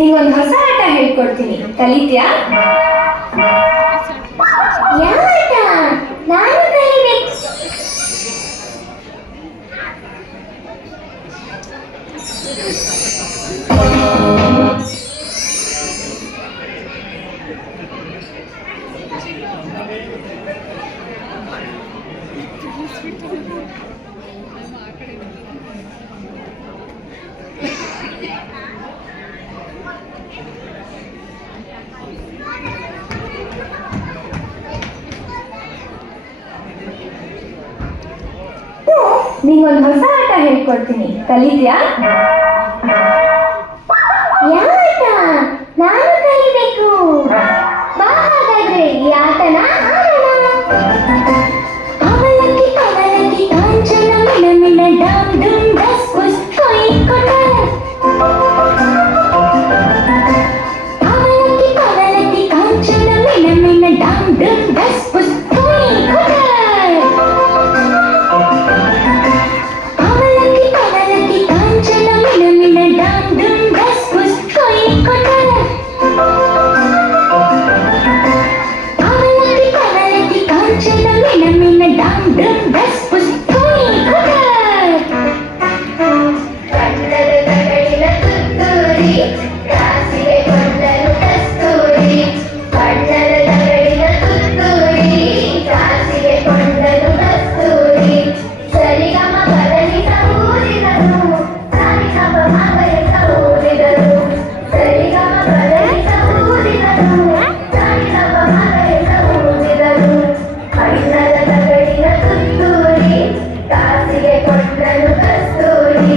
ನಿಂಗೊಂದು ಹೊಸ ಆಟ ಹೇಳ್ಕೊಡ್ತೀನಿ, ಕಲಿತ್ಯಾ? ಯಾವ ಆಟ? ನಾನು ಕಲಿಬೇಕು. ನಿಂಗೊಂದು ಹೊಸ ಆಟ ಹೇಳ್ಕೊಡ್ತೀನಿ, ಕಲಿತ್ಯಾ? ಯಾವ ಆಟ? ನಾನು ಕಲಿಬೇಕು. ಬಾ ಹಾಗಾದ್ರೆ ಈ ಆಟನ ಆಡೋಣ. ಅವಲಕ್ಕಿ ಕವಲಕ್ಕಿ ಕಾಂಚನ ಮಿಣ ಮಿಣ ಡಾಮ್ ಡುಮ್ ಡಸ್ ಕುಸ್ ಕೊಯ್ ಕೊಟ. ಅವಲಕ್ಕಿ ಕವಲಕ್ಕಿ ಕಾಂಚನ ಮಿಣ ಮಿಣ ಡಾಮ್ ಡುಮ್ ಡಸ್ ಕುಸ್ ಕೊಯ್ ಕೊಟ. ಅವಲಕ್ಕಿ ಕವಲಕ್ಕಿ ಕಾಂಚನ ಮಿಣ ಮಿಣ ಡಾಮ್ ಡುಮ್ ಡಸ್ ಕುಸ್ ಕೊಯ್ ಕೊಟ. ಅವಲಕ್ಕಿ ಕವಲಕ್ಕಿ ಕಾಂಚನ ಮಿಣ ಮಿಣ ಡಾಮ್ ಡುಮ್ ಡಸ್ ಕುಸ್ ಕೊಯ್ ಕೊಟ. ಕಣ್ಣದ ತಗಡಿನ ತುತ್ತೂರಿ ಕಾಸಿಗೆ ಕೊಂಡನು ಕಸ್ತೂರಿ. ಕಣ್ಣದ ತಗಡಿನ ತುತ್ತೂರಿ ಕಾಸಿಗೆ ಕೊಂಡನು ಕಸ್ತೂರಿ. ಸರಿಗಮ ಪದನಿ ಸೂರಿದರು ಸರಿಗಮ ಮಗರಿಸ ಊರಿದರು. ಸರಿಗಮ ಪದನಿ ಸೂರಿದರು ಸರಿಗಮ ಮಗರಿಸ ಊರಿದರು. ಕಣ್ಣದ ತಗಡಿನ ತುತ್ತೂರಿ ಕಾಸಿಗೆ ಕೊಂಡನು ಕಸ್ತೂರಿ.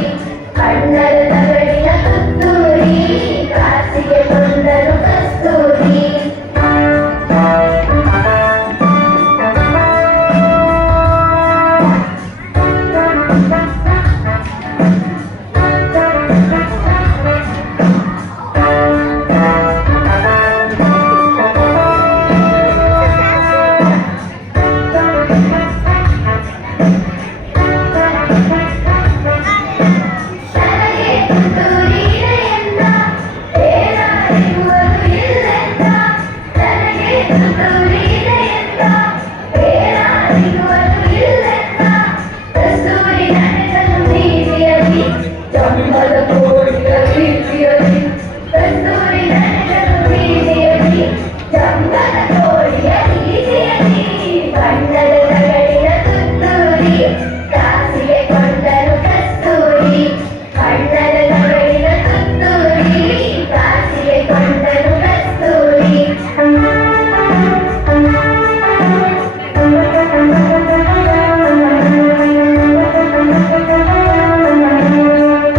ಕಣ್ಣದ ತಗಡಿನ ತುತ್ತೂರಿ ಕಾಸಿಗೆ ಕೊಂಡನು ಕಸ್ತೂರಿ. ನನಗೆ ತುತ್ತೂರಿ ಇದೆಯೆಂದ ಬೇರಾರಿರುವುದು ಇಲ್ಲೆಂದ. ನನಗೆ ತುತ್ತೂರಿ ಇದೆಯೆಂದ ಬೇರಾರಿರುವುದು ಇಲ್ಲೆಂದ. ಕಸ್ತೂರಿ ನಡೆಸಲು ಬೀದಿಯಲ್ಲಿ ಜಂಬದ ಕೋಡಿಯ ರೀತಿಯಲ್ಲಿ. ಕಸ್ತೂರಿ ನಡೆಸಲು ಬೀದಿಯಲ್ಲಿ ಜಂಬದ ಕೋಡಿಯ ರೀತಿಯಲ್ಲಿ. ಬಣ್ಣದ ತಗಡಿನ ತುತ್ತೂರಿ ಕಾಸಿಗೆ ಕೊಂಡನು ಕಸ್ತೂರಿ. ಕಣ್ಣದ ತಗಡಿನ ತುತ್ತೂರಿ ಕಾಸಿಗೆ ಕೊಂಡನು ಕಸ್ತೂರಿ.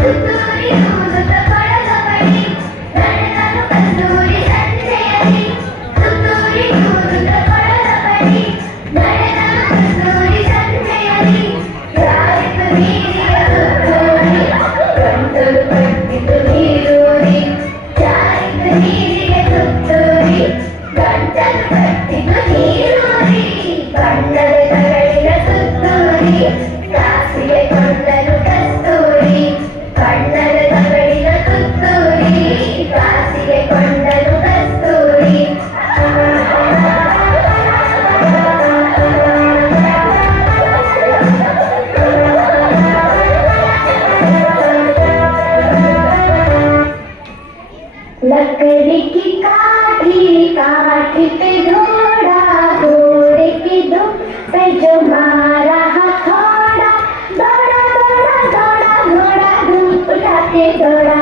ತುತ್ತೂರಿ ಊದುತ್ತ ಕೊಳಲ ಬಳಿ ನಡೆದನು ಕಸ್ತೂರಿ ಸಂಜೆಯಲ್ಲಿ. ತುತ್ತೂರಿ ಊದುತ್ತ ಕೊಳಲ ಬಳಿ ನಡೆದನು ಕಸ್ತೂರಿ ಸಂಜೆಯಲ್ಲಿ. ಜಾರಿತು ನೀರಿನ ತುತ್ತೂರಿ ಗಂಟಲು ಕಟ್ಟಿತು ನೀರೂರಿ. ಜಾರಿತು ನೀರಿಗೆ ತುತ್ತೂರಿ ಗಂಟಲು ಕಟ್ಟಿತು ನೀರೂರಿ. ಬಣ್ಣದ ತಗಡಿನ ತುತ್ತೂರಿ ಕಾಸಿಗೆ ಕೊಂಡನು ಕಸ್ತೂರಿ. ಕಣ್ಣದ ತಗಡಿನ ತುತ್ತೂರಿ ಕಾಸಿಗೆ ಕೊಂಡನು ಕಸ್ತೂರಿ. लकड़ी की काठी काठी पे घोड़ा घोड़े की दुम पे जो मारा हथौड़ा. दौड़ा दौड़ा दौड़ा घोड़ा धूम उठाते दौड़ा.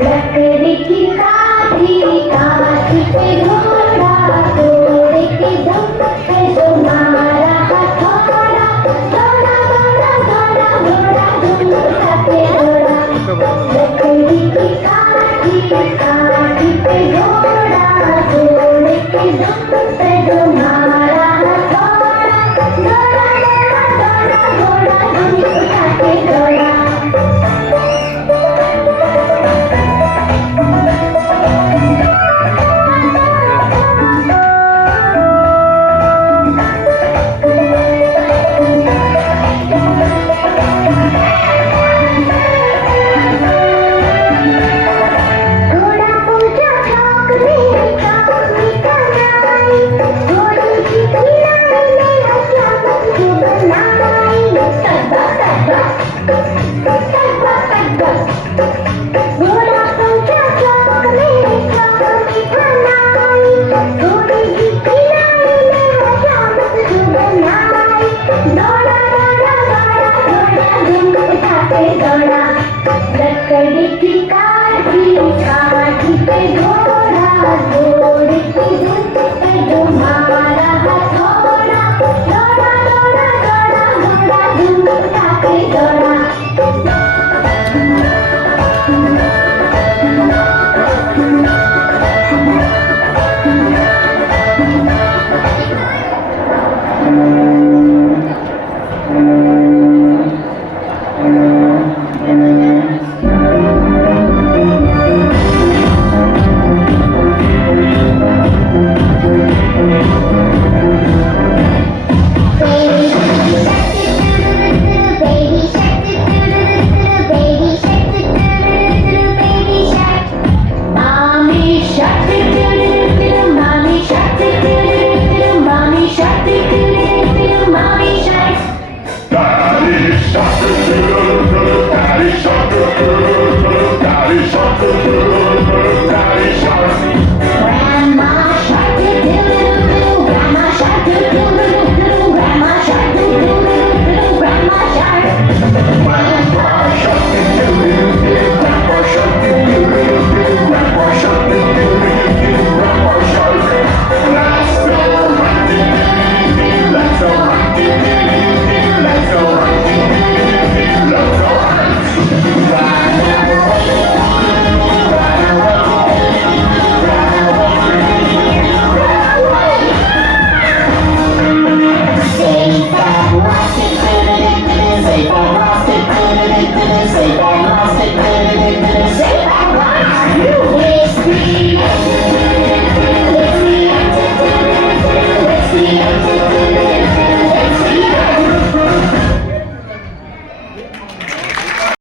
लकड़ी की काठी काठी पे घोड़ा घोड़े की दुम पे जो मारा हथौड़ा. दौड़ा दौड़ा दौड़ा घोड़ा धूम उठाते दौड़ा. लकड़ी की काठी ಕಿಕ್ಕ